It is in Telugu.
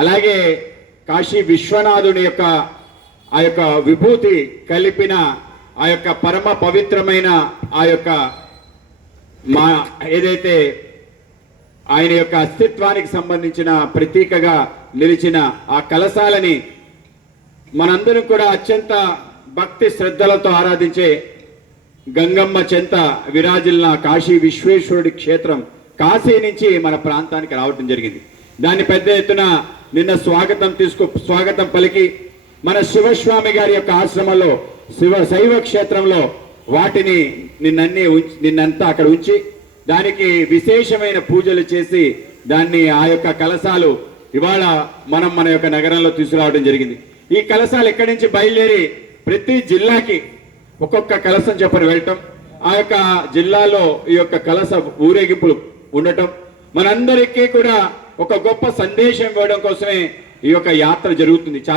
అలాగే కాశీ విశ్వనాథుని యొక్క ఆ యొక్క విభూతి కలిపిన ఆ యొక్క పరమ పవిత్రమైన ఆ యొక్క మా ఏదైతే ఆయన యొక్క అస్తిత్వానికి సంబంధించిన ప్రతీకగా నిలిచిన ఆ కలశాలని మనందరం కూడా అత్యంత భక్తి శ్రద్ధలతో ఆరాధించే గంగమ్మ చెంత విరాజిల్లిన కాశీ విశ్వేశ్వరుడి క్షేత్రం కాశీ నుంచి మన ప్రాంతానికి రావటం జరిగింది. దాన్ని పెద్ద ఎత్తున నిన్న స్వాగతం పలికి మన శివస్వామి గారి యొక్క ఆశ్రమంలో శైవ క్షేత్రంలో వాటిని నిన్నంతా అక్కడ ఉంచి దానికి విశేషమైన పూజలు చేసి దాన్ని ఆ యొక్క కలశాలు ఇవాళ మన యొక్క నగరంలో తీసుకురావడం జరిగింది. ఈ కలశాలు ఎక్కడి నుంచి బయలుదేరి ప్రతి జిల్లాకి ఒక్కొక్క కలశం చెప్పని వెళ్ళటం, ఆ యొక్క జిల్లాలో ఈ యొక్క కలశ ఊరేగింపులు ఉండటం మనందరికీ కూడా ఒక గొప్ప సందేశం ఇవ్వడం కోసమే ఈ యొక్క యాత్ర జరుగుతుంది. చాలా